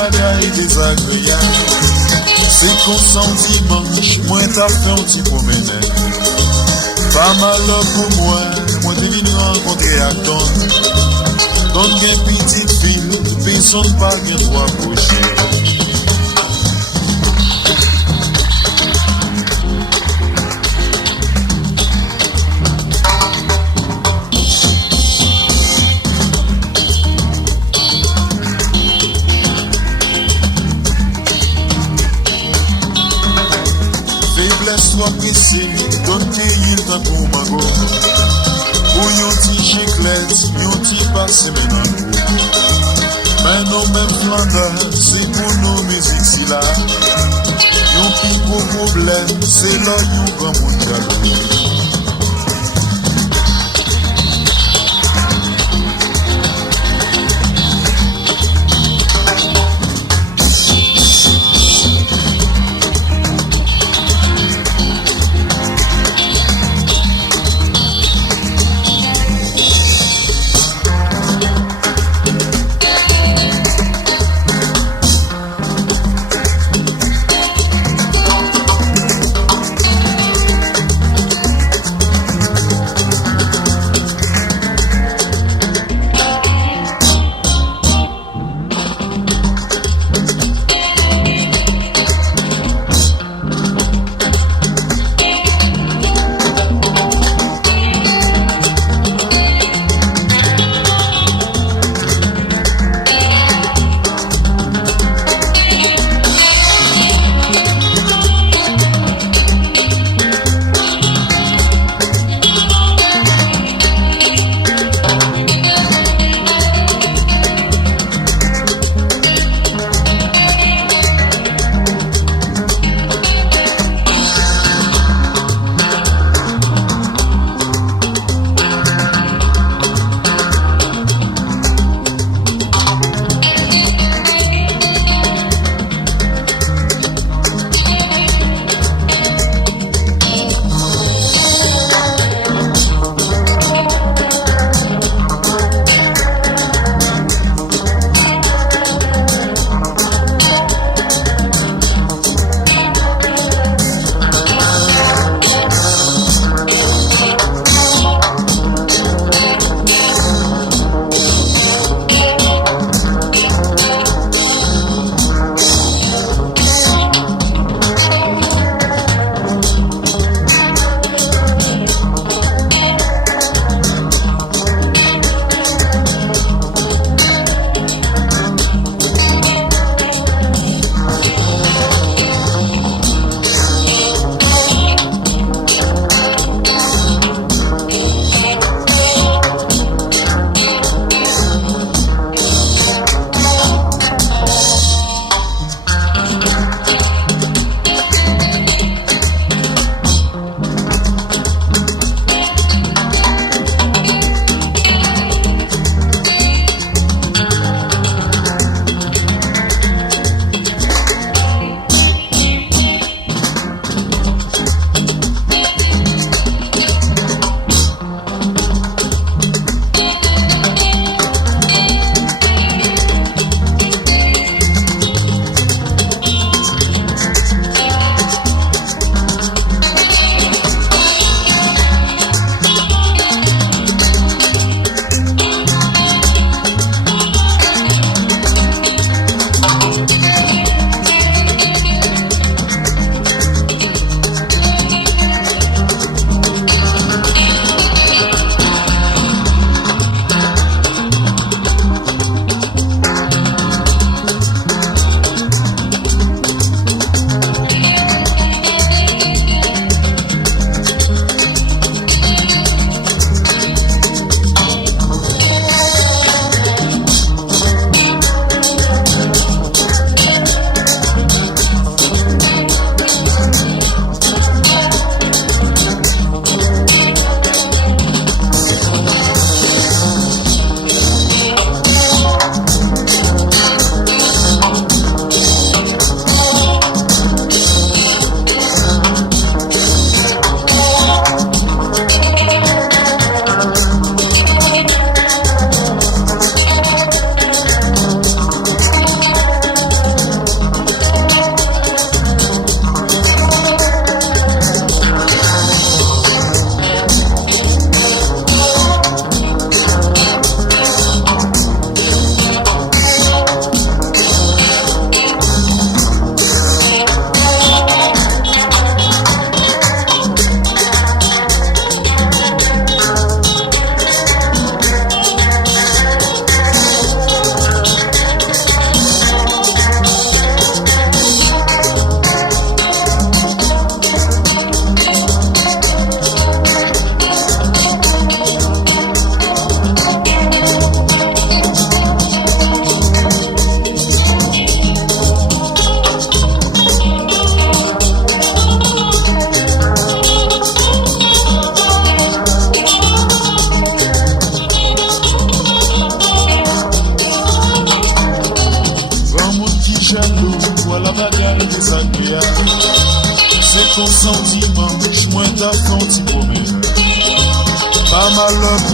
bagaille désagréable. C'est qu'on sent dimanche, moi t'as fait un petit promenade. Pas mal pour moi, moi t'es venu rencontrer à ton. Donne une petite fille, personne pas bien trop approcher. Sois pressé, donne tes îles dans ton magot. Pour yon ti chiclette, yon ti passe maintenant. Maintenant même Flandre, c'est pour nos musiques si là. Yon pi pour problème, c'est là yon grand monde galop.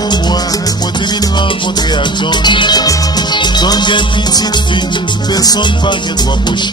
pour moi, moi te vin rencontrer à John. John gen petite fille, personne pas gen droit pocher.